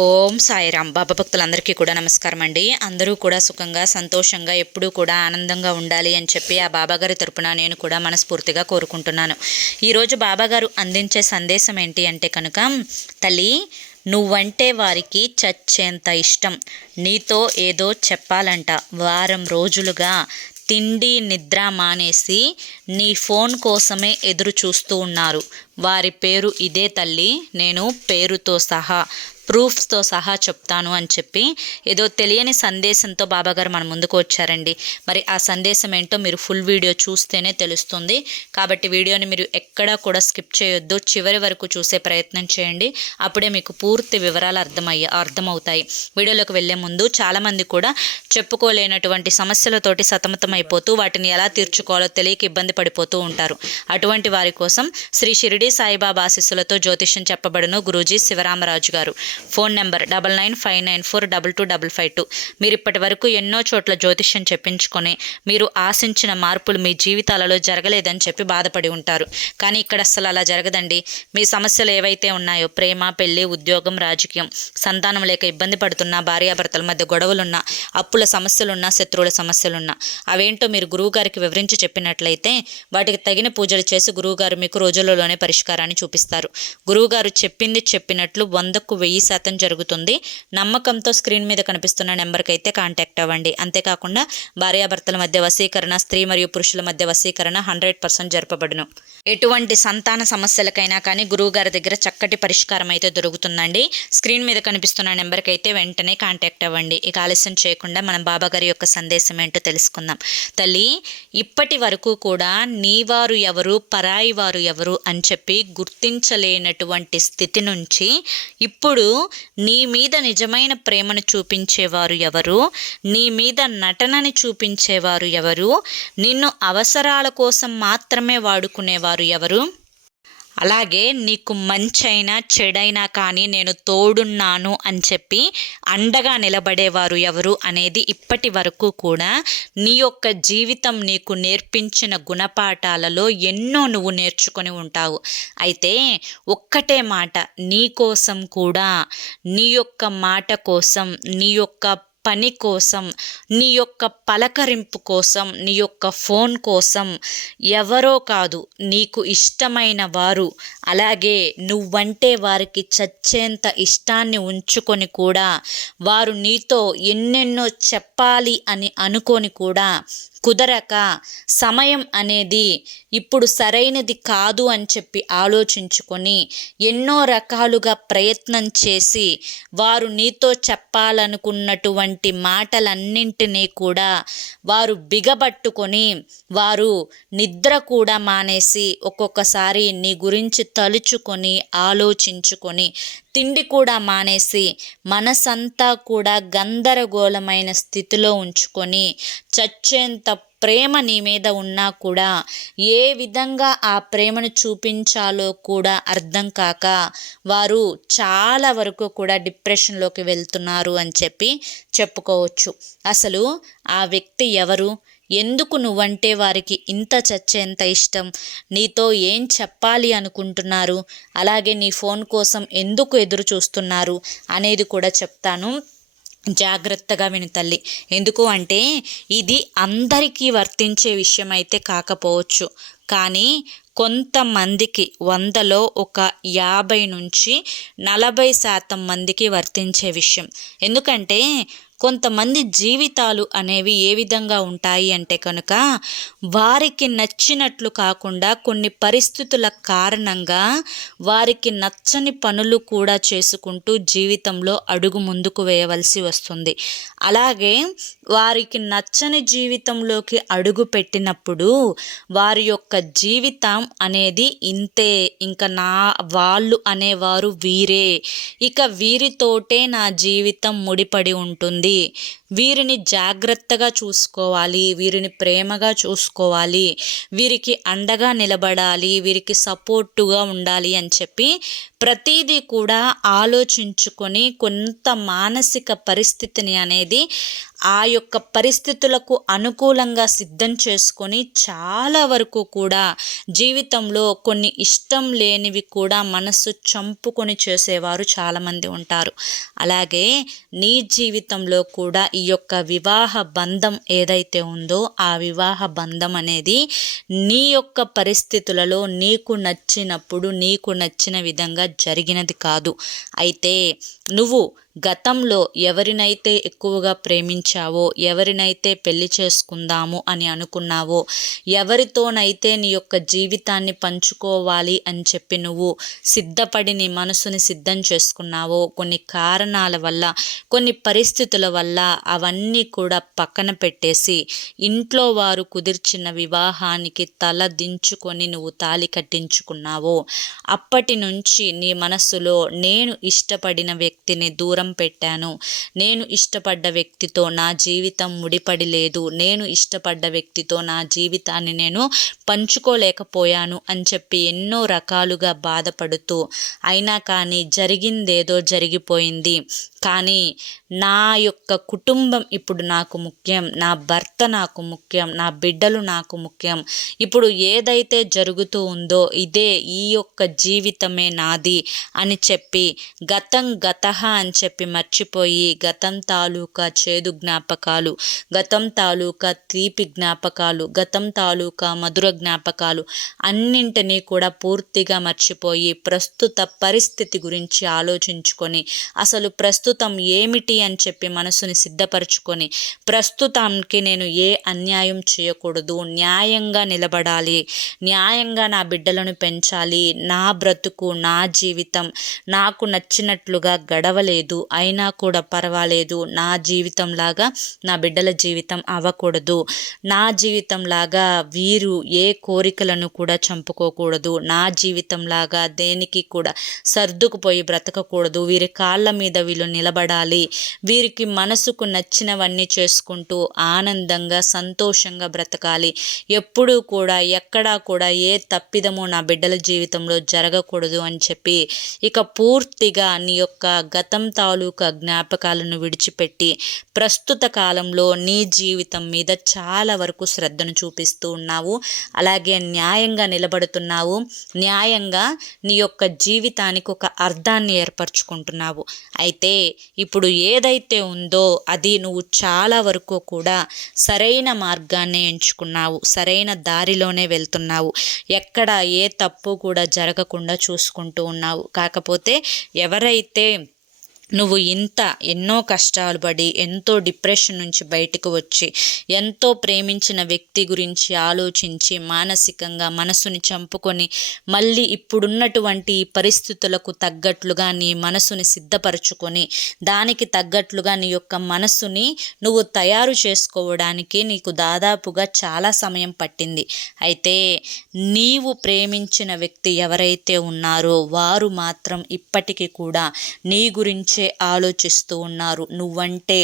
ఓం సాయిరామ్. బాబా భక్తులందరికీ కూడా నమస్కారం అండి. అందరూ కూడా సుఖంగా సంతోషంగా ఎప్పుడూ కూడా ఆనందంగా ఉండాలి అని చెప్పి ఆ బాబాగారి తరపున నేను కూడా మనస్ఫూర్తిగా కోరుకుంటున్నాను. ఈరోజు బాబాగారు అందించే సందేశం ఏంటి అంటే కనుక, తల్లి నువ్వంటే వారికి చచ్చేంత ఇష్టం, నీతో ఏదో చెప్పాలంట. వారం రోజులుగా తిండి నిద్ర మానేసి నీ ఫోన్ కోసమే ఎదురు చూస్తూ ఉన్నారు. వారి పేరు ఇదే తల్లి, నేను పేరుతో సహా ప్రూఫ్స్తో సహా చెప్తాను అని చెప్పి ఏదో తెలియని సందేశంతో బాబాగారు మన ముందుకు వచ్చారండి. మరి ఆ సందేశం ఏంటో మీరు ఫుల్ వీడియో చూస్తేనే తెలుస్తుంది. కాబట్టి వీడియోని మీరు ఎక్కడా కూడా స్కిప్ చేయొద్దు, చివరి వరకు చూసే ప్రయత్నం చేయండి. అప్పుడే మీకు పూర్తి వివరాలు అర్థమవుతాయి. వీడియోలోకి వెళ్ళే ముందు చాలామంది కూడా చెప్పుకోలేనటువంటి సమస్యలతోటి సతమతమైపోతూ వాటిని ఎలా తీర్చుకోవాలో తెలియక ఇబ్బంది పడిపోతూ ఉంటారు. అటువంటి వారి కోసం శ్రీ షిరిడి సాయిబాబా ఆశీస్సులతో జ్యోతిష్యం చెప్పబడును గురూజీ శివరామరాజు గారు. Phone number 995994225552. మీరు ఇప్పటి వరకు ఎన్నో చోట్ల జ్యోతిష్యం చెప్పించుకొని మీరు ఆశించిన మార్పులు మీ జీవితాలలో జరగలేదని చెప్పి బాధపడి ఉంటారు. కానీ ఇక్కడ అసలు అలా జరగదండి. మీ సమస్యలు ఏవైతే ఉన్నాయో, ప్రేమ, పెళ్లి, ఉద్యోగం, రాజకీయం, సంతానం లేక ఇబ్బంది పడుతున్నా, భార్యాభర్తల మధ్య గొడవలున్నా, అప్పుల సమస్యలున్నా, శత్రువుల సమస్యలున్నా, అవేంటో మీరు గురువుగారికి వివరించి చెప్పినట్లయితే వాటికి తగిన పూజలు చేసి గురువుగారు మీకు రోజులలోనే పరిష్కారాన్ని చూపిస్తారు. గురువుగారు చెప్పింది చెప్పినట్లు 100% జరుగుతుంది. నమ్మకంతో స్క్రీన్ మీద కనిపిస్తున్న నెంబర్కి అయితే కాంటాక్ట్ అవ్వండి. అంతేకాకుండా భార్యాభర్తల మధ్య వశీకరణ, స్త్రీ మరియు పురుషుల మధ్య వశీకరణ 100% జరపబడును. ఎటువంటి సంతాన సమస్యలకైనా కానీ గురువుగారి దగ్గర చక్కటి పరిష్కారం అయితే దొరుకుతుందండి. స్క్రీన్ మీద కనిపిస్తున్న నెంబర్కి అయితే వెంటనే కాంటాక్ట్ అవ్వండి. ఇక ఆలస్యం చేయకుండా మనం బాబాగారి యొక్క సందేశం ఏంటో తెలుసుకుందాం. తల్లి, ఇప్పటి వరకు కూడా నీవారు ఎవరు, పరాయి వారు ఎవరు అని చెప్పి గుర్తించలేనటువంటి స్థితి నుంచి ఇప్పుడు నీ మీద నిజమైన ప్రేమను చూపించేవారు ఎవరు, నీ మీద నటనని చూపించేవారు ఎవరు, నిన్ను అవసరాల కోసం మాత్రమే వాడుకునేవారు ఎవరు, అలాగే నీకు మంచైనా చెడైనా కానీ నేను తోడున్నాను అని చెప్పి అండగా నిలబడేవారు ఎవరు అనేది ఇప్పటి వరకు కూడా నీ యొక్క జీవితం నీకు నేర్పించిన గుణపాఠాలలో ఎన్నో నువ్వు నేర్చుకొని ఉంటావు. అయితే ఒక్కటే మాట, నీ కోసం కూడా, నీ యొక్క మాట కోసం, నీ యొక్క పని కోసం, నీ యొక్క పలకరింపు కోసం, నీ యొక్క ఫోన్ కోసం ఎవరో కాదు, నీకు ఇష్టమైన వారు, అలాగే నువ్వంటే వారికి చచ్చేంత ఇష్టాన్ని ఉంచుకొని కూడా వారు నీతో ఎన్నెన్నో చెప్పాలి అని అనుకొని కూడా కుదరక, సమయం అనేది ఇప్పుడు సరైనది కాదు అని చెప్పి ఆలోచించుకొని ఎన్నో రకాలుగా ప్రయత్నం చేసి వారు నీతో చెప్పాలనుకున్నటువంటి మాటలన్నింటినీ కూడా వారు బిగబట్టుకొని వారు నిద్ర కూడా మానేసి ఒక్కొక్కసారి నీ గురించి తలుచుకొని ఆలోచించుకొని తిండి కూడా మానేసి మనసంతా కూడా గందరగోళమైన స్థితిలో ఉంచుకొని చచ్చేంత ప్రేమ నీ మీద ఉన్నా కూడా ఏ విధంగా ఆ ప్రేమను చూపించాలో కూడా అర్థం కాక వారు చాలా వరకు కూడా డిప్రెషన్లోకి వెళ్తున్నారు అని చెప్పి చెప్పుకోవచ్చు. అసలు ఆ వ్యక్తి ఎవరు, ఎందుకు నువ్వంటే వారికి ఇంత చచ్చేంత ఇష్టం, నీతో ఏం చెప్పాలి అనుకుంటున్నారు, అలాగే నీ ఫోన్ కోసం ఎందుకు ఎదురు చూస్తున్నారు అనేది కూడా చెప్తాను. జాగ్రత్తగా విను తల్లి. ఎందుకు అంటే ఇది అందరికీ వర్తించే విషయం అయితే కాకపోవచ్చు, కానీ కొంతమందికి 100లో ఒక 50-40% మందికి వర్తించే విషయం. ఎందుకంటే కొంతమంది జీవితాలు అనేవి ఏ విధంగా ఉంటాయి అంటే కనుక, వారికి నచ్చినట్లు కాకుండా కొన్ని పరిస్థితుల కారణంగా వారికి నచ్చని పనులు కూడా చేసుకుంటూ జీవితంలో అడుగు ముందుకు వేయవలసి వస్తుంది. అలాగే వారికి నచ్చని జీవితంలోకి అడుగు పెట్టినప్పుడు వారి యొక్క జీవితం అనేది ఇంతే, ఇంకా వాళ్ళు అనేవారు వీరే, ఇక వీరితోటే నా జీవితం ముడిపడి ఉంటుంది, వీరిని జాగ్రత్తగా చూసుకోవాలి, వీరిని ప్రేమగా చూసుకోవాలి, వీరికి అండగా నిలబడాలి, వీరికి సపోర్టుగా ఉండాలి అని చెప్పి ప్రతిదీ కూడా ఆలోచించుకొని కొంత మానసిక పరిస్థితిని అనేది ఆ యొక్క పరిస్థితులకు అనుకూలంగా సిద్ధం చేసుకొని చాలా వరకు కూడా జీవితంలో కొన్ని ఇష్టం లేనివి కూడా మనస్సు చంపుకొని చేసేవారు చాలామంది ఉంటారు. అలాగే నీ జీవితంలో కూడా ఈ యొక్క వివాహ బంధం ఏదైతే ఉందో ఆ వివాహ బంధం అనేది నీ యొక్క పరిస్థితులలో నీకు నచ్చినప్పుడు నీకు నచ్చిన విధంగా జరిగినది కాదు. అయితే నువ్వు గతంలో ఎవరినైతే ఎక్కువగా ప్రేమించావో, ఎవరినైతే పెళ్లి చేసుకుందాము అని అనుకున్నావో, ఎవరితోనైతే నీ యొక్క జీవితాన్ని పంచుకోవాలి అని చెప్పి నువ్వు సిద్ధపడి నీ మనసుని సిద్ధం చేసుకున్నావో, కొన్ని కారణాల వల్ల, కొన్ని పరిస్థితుల వల్ల అవన్నీ కూడా పక్కన పెట్టేసి ఇంట్లో వారు కుదిర్చిన వివాహానికి తల దించుకొని నువ్వు తాళి కట్టించుకున్నావో, అప్పటి నుంచి నీ మనస్సులో నేను ఇష్టపడిన వ్యక్తిని దూరం పెట్టాను, నేను ఇష్టపడ్డ వ్యక్తితో నా జీవితం ముడిపడి లేదు, నేను ఇష్టపడ్డ వ్యక్తితో నా జీవితాన్ని నేను పంచుకోలేకపోయాను అని చెప్పి ఎన్నో రకాలుగా బాధపడుతూ అయినా కానీ జరిగిందేదో జరిగిపోయింది, కానీ నా యొక్క కుటుంబం ఇప్పుడు నాకు ముఖ్యం, నా భర్త నాకు ముఖ్యం, నా బిడ్డలు నాకు ముఖ్యం, ఇప్పుడు ఏదైతే జరుగుతూ ఉందో ఇదే ఈ యొక్క జీవితమే నాది అని చెప్పి గతం గతః అని చెప్పి మర్చిపోయి గతం తాలూకా చేదు జ్ఞాపకాలు, గతం తాలూకా తీపి జ్ఞాపకాలు, గతం తాలూకా మధుర జ్ఞాపకాలు అన్నింటినీ కూడా పూర్తిగా మర్చిపోయి ప్రస్తుత పరిస్థితి గురించి ఆలోచించుకొని అసలు ప్రస్తుతం ఏమిటి అని చెప్పి మనసుని సిద్ధపరచుకొని ప్రస్తుతానికి నేను ఏ అన్యాయం చేయకూడదు, న్యాయంగా నిలబడాలి, న్యాయంగా నా బిడ్డలను పెంచాలి, నా బ్రతుకు నా జీవితం నాకు నచ్చినట్లుగా గడవలేదు అయినా కూడా పర్వాలేదు, నా జీవితంలాగా నా బిడ్డల జీవితం అవ్వకూడదు, నా జీవితంలాగా వీరు ఏ కోరికలను కూడా చంపుకోకూడదు, నా జీవితంలాగా దేనికి కూడా సర్దుకుపోయి బ్రతకకూడదు, వీరి కాళ్ళ మీద వీళ్ళు నిలబడాలి, వీరికి మనసుకు నచ్చినవన్నీ చేసుకుంటూ ఆనందంగా సంతోషంగా బ్రతకాలి, ఎప్పుడూ కూడా ఎక్కడా కూడా ఏ తప్పిదము నా బిడ్డల జీవితంలో జరగకూడదు అని చెప్పి ఇక పూర్తిగా నీ యొక్క గతం తాలూకా జ్ఞాపకాలను విడిచిపెట్టి ప్రస్తుత కాలంలో నీ జీవితం మీద చాలా వరకు శ్రద్ధను చూపిస్తూ ఉన్నావు. అలాగే న్యాయంగా నిలబడుతున్నావు, న్యాయంగా నీ యొక్క జీవితానికి ఒక అర్థాన్ని ఏర్పరచుకుంటున్నావు. అయితే ఇప్పుడు ఏదైతే ఉందో అది నువ్వు చాలా వరకు కూడా సరైన మార్గాన్ని ఎంచుకున్నావు, సరైన దారిలోనే వెళ్తున్నావు, ఎక్కడ ఏ తప్పు కూడా జరగకుండా చూసుకుంటూ ఉన్నావు. కాకపోతే ఎవరైతే నువ్వు ఎన్నో కష్టాలు పడి ఎంతో డిప్రెషన్ నుంచి బయటకు వచ్చి ఎంతో ప్రేమించిన వ్యక్తి గురించి ఆలోచించి మానసికంగా మనసుని చంపుకొని మళ్ళీ ఇప్పుడున్నటువంటి పరిస్థితులకు తగ్గట్లుగా నీ మనసుని సిద్ధపరచుకొని దానికి తగ్గట్లుగా నీ యొక్క మనసుని నువ్వు తయారు చేసుకోవడానికి నీకు దాదాపుగా చాలా సమయం పట్టింది. అయితే నీవు ప్రేమించిన వ్యక్తి ఎవరైతే ఉన్నారో వారు మాత్రం ఇప్పటికీ కూడా నీ గురించి ఆలోచిస్తూ ఉన్నారు, నువ్వంటే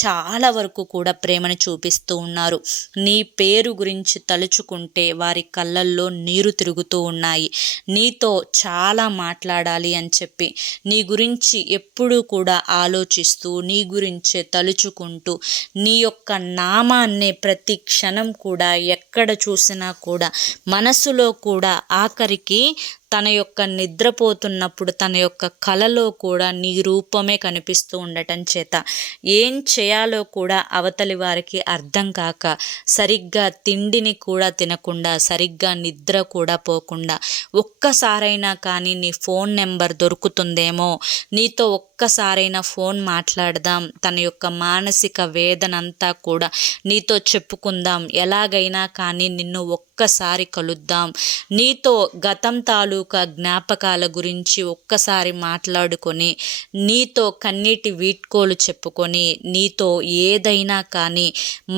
చాలా వరకు కూడా ప్రేమను చూపిస్తూ ఉన్నారు. నీ పేరు గురించి తలుచుకుంటే వారి కళ్ళల్లో నీరు తిరుగుతూ ఉన్నాయి. నీతో చాలా మాట్లాడాలి అని చెప్పి నీ గురించి ఎప్పుడూ కూడా ఆలోచిస్తూ నీ గురించే తలుచుకుంటూ నీ యొక్క నామాన్నే ప్రతి క్షణం కూడా ఎక్కడ చూసినా కూడా మనసులో కూడా ఆఖరికి తన యొక్క నిద్రపోతున్నప్పుడు తన యొక్క కలలో కూడా నీ రూపమే కనిపిస్తూ ఉండటం చేత ఏం చేయాలో కూడా అవతలి వారికి అర్థం కాక సరిగ్గా తిండిని కూడా తినకుండా సరిగ్గా నిద్ర కూడా పోకుండా ఒక్కసారైనా కానీ నీ ఫోన్ నెంబర్ దొరుకుతుందేమో, నీతో ఒక్కసారైనా ఫోన్ మాట్లాడదాం, తన యొక్క మానసిక వేదనంతా కూడా నీతో చెప్పుకుందాం, ఎలాగైనా కానీ నిన్ను ఒక్కసారి కలుద్దాం, నీతో గతం తాలూకా జ్ఞాపకాల గురించి ఒక్కసారి మాట్లాడుకొని నీతో కన్నీటి వీడ్కోలు చెప్పుకొని నీతో ఏదైనా కానీ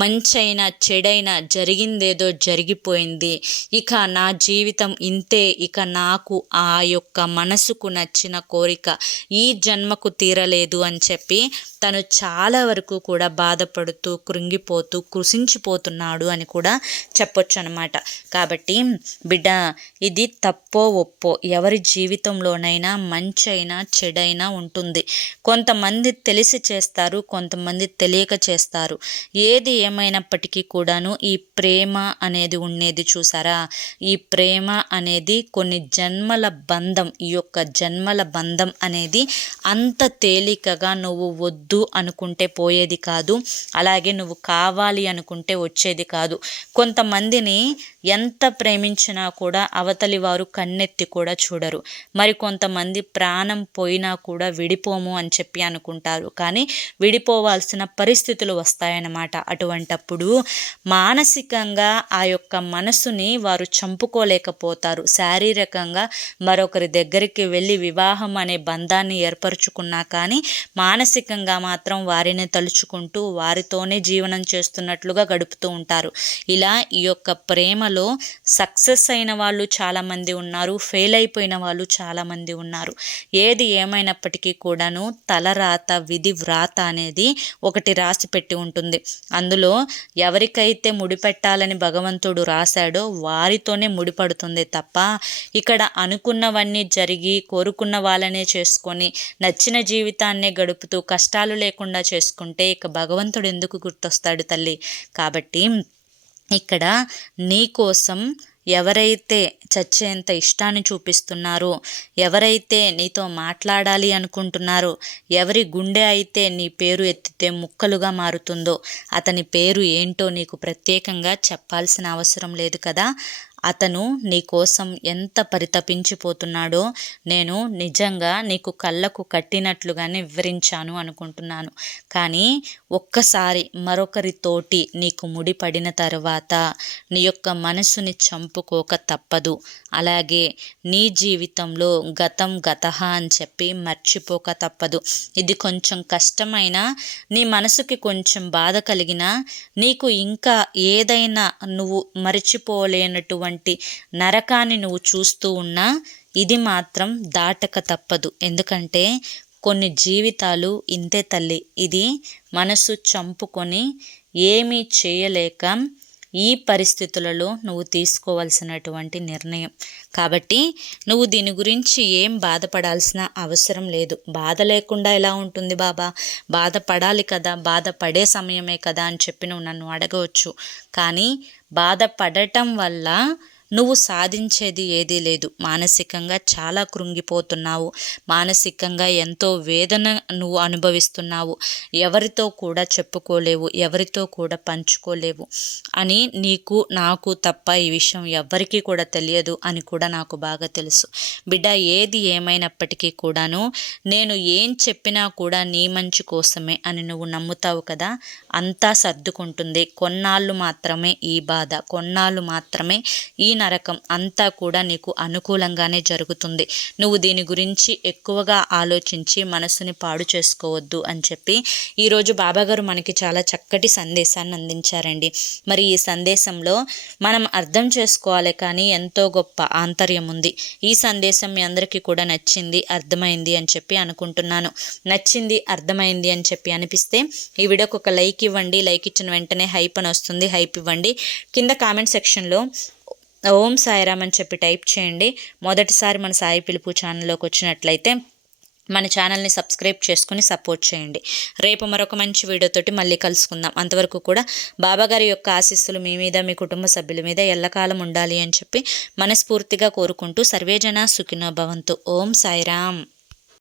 మంచైనా చెడైనా జరిగిందేదో జరిగిపోయింది, ఇక నా జీవితం ఇంతే, ఇక నాకు ఆ యొక్క మనసుకు నచ్చిన కోరిక ఈ జన్మకు తీరలేదు అని చెప్పి తను చాలా వరకు కూడా బాధపడుతూ కృంగిపోతూ కృషించిపోతున్నాడు అని కూడా చెప్పొచ్చు అనమాట. కాబట్టి బిడ్డ, ఇది తప్పో ఒప్పో ఎవరి జీవితంలోనైనా మంచి అయినా చెడైనా ఉంటుంది. కొంతమంది తెలిసి చేస్తారు, కొంతమంది తెలియక చేస్తారు. ఏది ఏమైనప్పటికీ కూడాను ఈ ప్రేమ అనేది ఉండేది చూసారా, ఈ ప్రేమ అనేది కొన్ని జన్మల బంధం. ఈ యొక్క జన్మల బంధం అనేది అంత తేలికగా నువ్వు వద్దు అనుకుంటే పోయేది కాదు, అలాగే నువ్వు కావాలి అనుకుంటే వచ్చేది కాదు. కొంతమందిని ఎంత ప్రేమించినా కూడా అవతలి వారు కన్నెత్తి కూడా చూడరు. మరి కొంతమంది ప్రాణం పోయినా కూడా విడిపోము అని చెప్పి అనుకుంటారు, కానీ విడిపోవాల్సిన పరిస్థితులు వస్తాయన్నమాట. అటువంటప్పుడు మానసికంగా ఆ యొక్క మనసుని వారు చంపుకోలేకపోతారు. శారీరకంగా మరొకరి దగ్గరికి వెళ్ళి వివాహం అనే బంధాన్ని ఏర్పరచుకున్నా కానీ మానసికంగా మాత్రం వారిని తలుచుకుంటూ వారితోనే జీవనం చేస్తున్నట్లుగా గడుపుతూ ఉంటారు. ఇలా ఈ యొక్క ప్రేమలో సక్సెస్ అయిన వాళ్ళు చాలామంది ఉన్నారు, ఫెయిల్ అయిపోయిన వాళ్ళు చాలామంది ఉన్నారు. ఏది ఏమైనప్పటికీ కూడాను తలరాత విధి వ్రాత అనేది ఒకటి రాసి పెట్టి ఉంటుంది. అందులో ఎవరికైతే ముడిపెట్టాలని భగవంతుడు రాశాడో వారితోనే ముడిపడుతుంది తప్ప ఇక్కడ అనుకున్నవన్నీ జరిగి కోరుకున్న వాళ్ళనే చేసుకొని నచ్చిన జీవితాన్నే గడుపుతూ కష్టాలు లేకుండా చేసుకుంటే ఇక భగవంతుడు ఎందుకు గుర్తొస్తాడు తల్లి? కాబట్టి ఇక్కడ నీ కోసం ఎవరైతే చచ్చేంత ఇష్టాన్ని చూపిస్తున్నారో, ఎవరైతే నీతో మాట్లాడాలి అనుకుంటున్నారో, ఎవరి గుండె అయితే నీ పేరు ఎత్తితే ముక్కలుగా మారుతుందో అతని పేరు ఏంటో నీకు ప్రత్యేకంగా చెప్పాల్సిన అవసరం లేదు కదా. అతను నీ కోసం ఎంత పరితపించిపోతున్నాడో నేను నిజంగా నీకు కళ్ళకు కట్టినట్లుగానే వివరించాను అనుకుంటున్నాను. కానీ ఒక్కసారి మరొకరితోటి నీకు ముడిపడిన తర్వాత నీ యొక్క మనసుని చంపుకోక తప్పదు. అలాగే నీ జీవితంలో గతం గతహ అని చెప్పి మర్చిపోక తప్పదు. ఇది కొంచెం కష్టమైన, నీ మనసుకి కొంచెం బాధ కలిగినా, నీకు ఇంకా ఏదైనా నువ్వు మర్చిపోలేనటువంటి నరకాన్ని నువ్వు చూస్తూ ఉన్నా ఇది మాత్రం దాటక తప్పదు. ఎందుకంటే కొన్ని జీవితాలు ఇంతే తల్లి. ఇది మనసు చంపుకొని ఏమీ చేయలేక ఈ పరిస్థితులలో నువ్వు తీసుకోవాల్సినటువంటి నిర్ణయం. కాబట్టి నువ్వు దీని గురించి ఏం బాధపడాల్సిన అవసరం లేదు. బాధ లేకుండా ఎలా ఉంటుంది బాబా? బాధపడాలి కదా, బాధపడే సమయమే కదా అని చెప్పి నువ్వు నన్ను అడగవచ్చు. కానీ బాధపడటం వల్ల నువ్వు సాధించేది ఏదీ లేదు. మానసికంగా చాలా కృంగిపోతున్నావు, మానసికంగా ఎంతో వేదన నువ్వు అనుభవిస్తున్నావు, ఎవరితో కూడా చెప్పుకోలేవు, ఎవరితో కూడా పంచుకోలేవు అని నీకు నాకు తప్ప ఈ విషయం ఎవ్వరికీ కూడా తెలియదు అని కూడా నాకు బాగా తెలుసు. బిడ్డ, ఏది ఏమైనప్పటికీ కూడాను నేను ఏం చెప్పినా కూడా నీ మంచి కోసమే అని నువ్వు నమ్ముతావు కదా, అంతా సర్దుకుంటుంది. కొన్నాళ్ళు మాత్రమే ఈ బాధ, కొన్నాళ్ళు మాత్రమే ఈ నరకం, అంతా కూడా నీకు అనుకూలంగానే జరుగుతుంది. నువ్వు దీని గురించి ఎక్కువగా ఆలోచించి మనసుని పాడు చేసుకోవద్దు అని చెప్పి ఈరోజు బాబాగారు మనకి చాలా చక్కటి సందేశాన్ని అందించారండి. మరి ఈ సందేశంలో మనం అర్థం చేసుకోవాలి, కానీ ఎంతో గొప్ప ఆంతర్యం ఉంది. ఈ సందేశం మీ అందరికీ కూడా నచ్చింది, అర్థమైంది అని చెప్పి అనుకుంటున్నాను. నచ్చింది, అర్థమైంది అని చెప్పి అనిపిస్తే ఈ వీడియోకి ఒక లైక్ ఇవ్వండి. లైక్ ఇచ్చిన వెంటనే హైప్ అని వస్తుంది, హైప్ ఇవ్వండి. కింద కామెంట్ సెక్షన్లో ఓం సాయిరామ్ అని చెప్పి టైప్ చేయండి. మొదటిసారి మన సాయి పిలుపు ఛానల్లోకి వచ్చినట్లయితే మన ఛానల్ని సబ్స్క్రైబ్ చేసుకుని సపోర్ట్ చేయండి. రేపు మరొక మంచి వీడియోతోటి మళ్ళీ కలుసుకుందాం. అంతవరకు కూడా బాబాగారి యొక్క ఆశీస్సులు మీ మీద, మీ కుటుంబ సభ్యుల మీద ఎల్లకాలం ఉండాలి అని చెప్పి మనస్ఫూర్తిగా కోరుకుంటూ సర్వేజన సుఖినో భవంతు. ఓం సాయిరామ్.